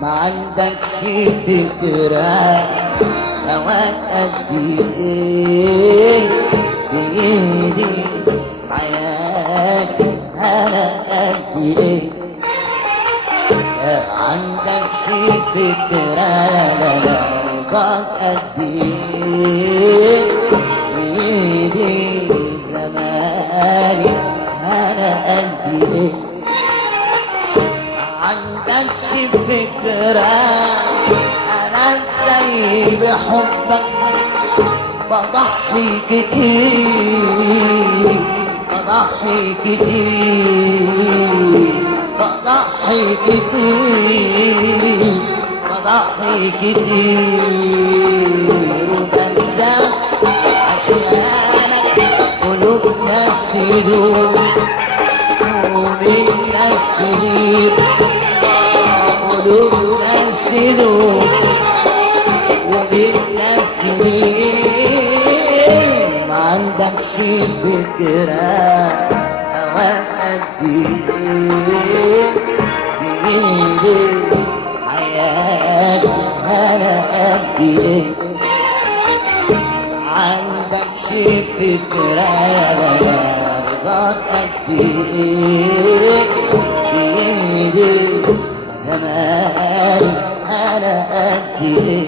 ما عندكش فكرة هواك قد ايه بإيدي حياتي أنا قد ايه. ما عندكش فكرة هواك قد ايه بإيدي زماني أنا قد ايه. عندكش فكرة أنا ازاي بحبك بضحي كتير بضحي كتير بضحي كتير بضحي كتير وبنسى عشانك قلوب ناس تدوب ومن ناس تغيب قلوب ناس تدوب ومن ناس تغيب. ما عندكش فكرة هواك قد ايه بإيدي حياتي أنا قد ايه. عندكش فكرة رضاك قد ايه بإيدي زماني أنا قد ايه.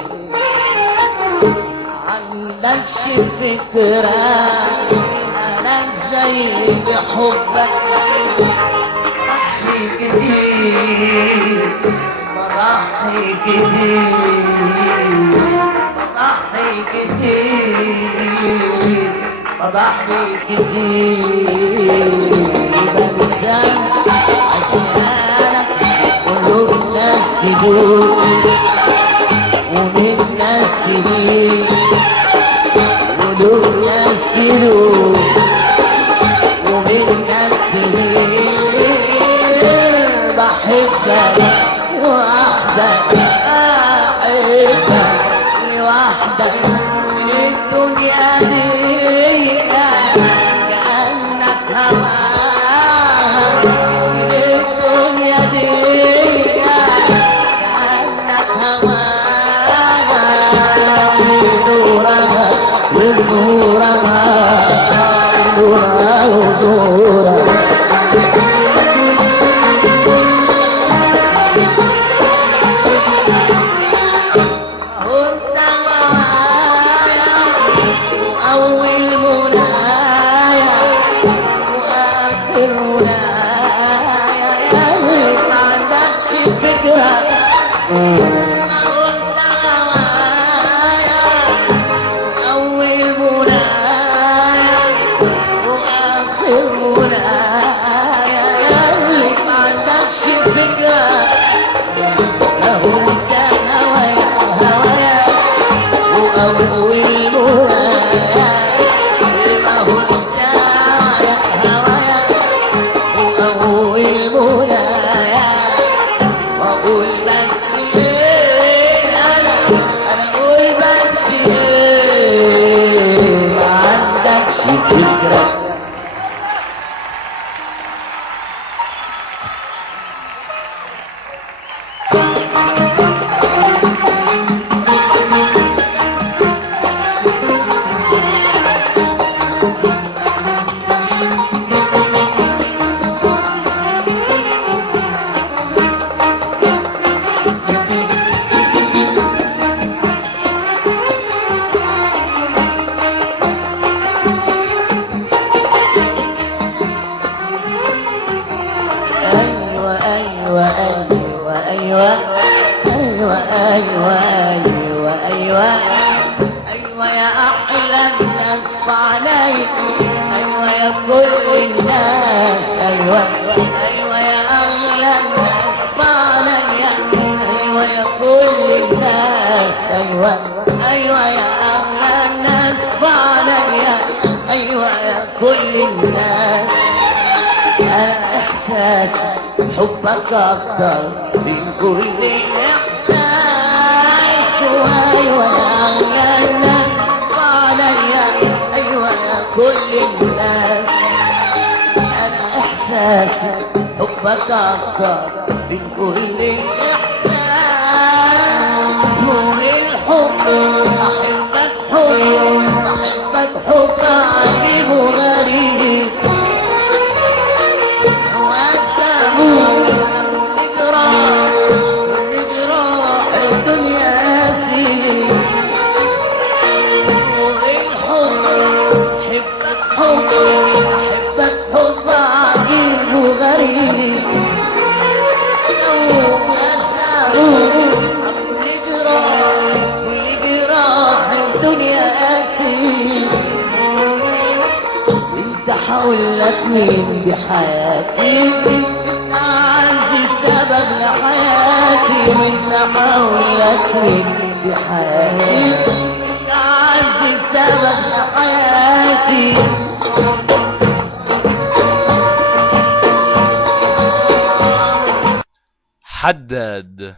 عندكش فكرة أنا ازاي بحبك بضحي كتير بضحي كتير بضحي كتير بضحي كتير بنسى عشانك قلوب ناس تدوب ومن ناس تغيب قلوب ناس تدوب ومن ناس تغيب. بحبك لوحدك أحبك لوحدك من الدنيا دي كأنك هواك من الدنيا دي كأنك هواك نورها وزورها نورها وزورها. وانت معايا وأول منايا وآخر منايا يا ريت ما عندكش فكرة. وانت معايا وأول منايا وآخر منايا يا ريت ما عندكش فكرة. لو انت هوايا هوايا وأول منايا لو انت هوايا وأول منايا وأقول بس ايه أنا أقول بس ايه ما عندكش فكرة. أيوة أيوة أيوة أيوة أيوة أيوة أيوة أيوة أيوة يا أحلى الناس علي أيوة يا كل الناس أيوة أيوة يا أغلى الناس علي أيوة يا كل الناس أيوة أيوة يا أغلى الناس علي أيوة يا كل الناس. أنا إحساسي حبك أكتر من كل إحساس وأيوة يا أغلى الناس قاسي حبك أكتر من كل الإحساس فوق الحب أحبك حب عجيب وغريب وأسامه جراح الدنيا قاسي فوق الحب أحبك حب عجيب وغريب كل جراح الدنيا قاسي انت حولك مين بحياتي انت اعز سبب لحياتي انت حولك مين بحياتي انت اعز سبب لحياتي حداد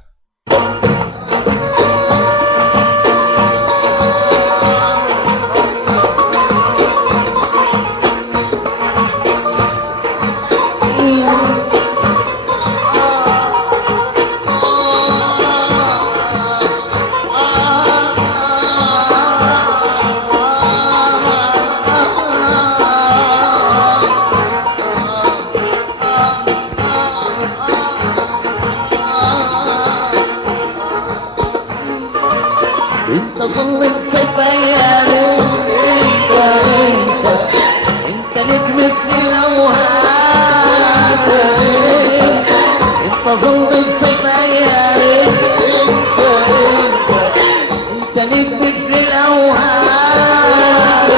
ظل صيف ايامي انت نجم في الاوهام انت ظل صيف ايامي انت نجم في الاوهام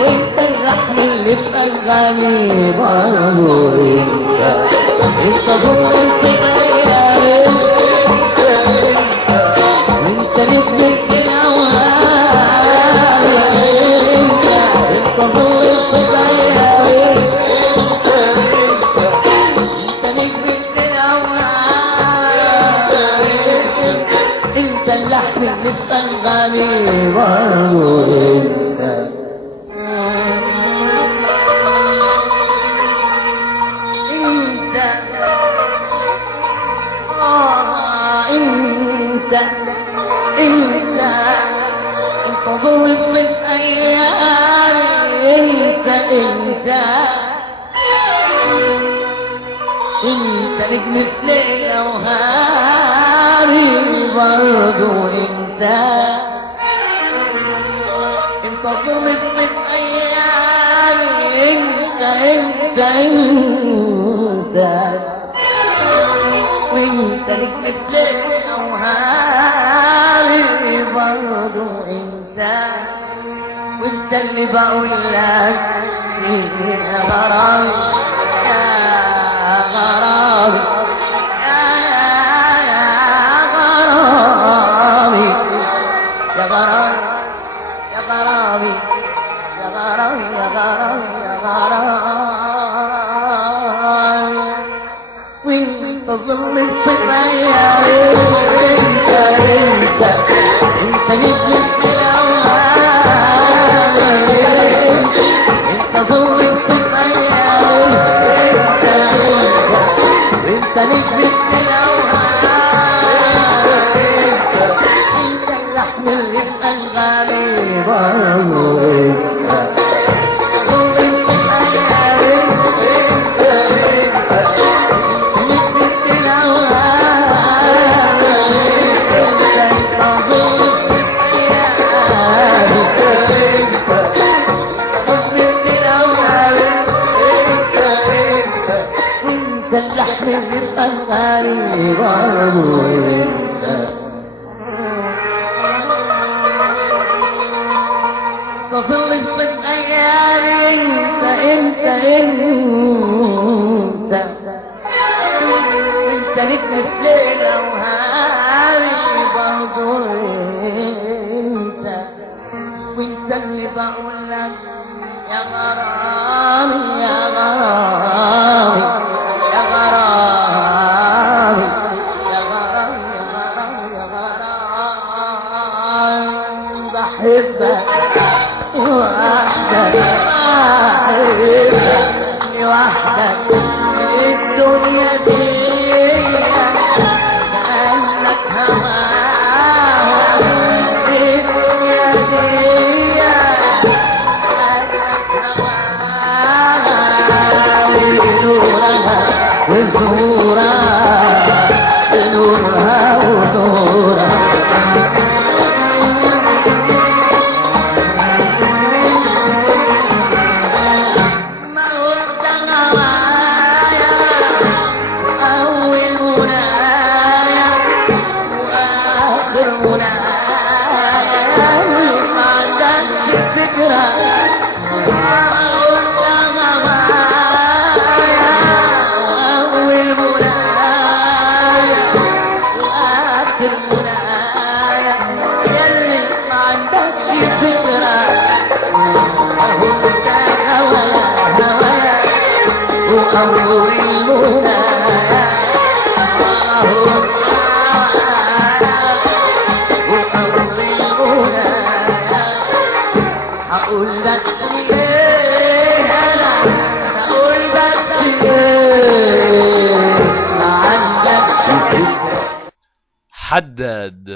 وانت اللحن اللي في الغني برضه انت ظل صيف ايامي انت نجم في الاوهام انت ظل صيف ايامي انت نجم في الاوهام انت اللحن اللي في الغني برضه انت ظل بصيف ايامي انت نجم في ليلة وهاري برضو انت ظل بصيف ايامي وانت نجم في ليلة وهاري برضو انت وانت اللي بقول لك يا غرامي يا غرامي يا غرامي يا غرامي يا غرامي يا غرامي يا غرامي وانت ظل بصيف ايامي انت نجم في الاوهام انت ظل بصيف ايامي انت نجم في الاوهام انت اللحن اللي في انغامي برضه اللحن اللي في أنغامي برضه انت تصل بصيف ايامي انت نجم في ليلة وهاري برضه انت وانت اللي بقول لك يا غرامي يا غرامي يا غرامي يا غرامي يا غرامي يا غرامي بحبك وحدك بحبك وحدك الدنيا دي كأنك هواها، الدنيا دي كأنك هواها، ونورها وزورها، نورها وزورها. ما قلت هوايا أول منايا وآخر منايا، ما عندكش فكرة. ما قلت هوايا وأول منايا وآخر منايا، يلي ما عندكش فكرة. أهو انت هوايا هوايا وأول منايا، أهو انت هوايا وأول منايا. هقول بس ايه انا، هقول بس ايه، ما عندكش فكرة. حدد.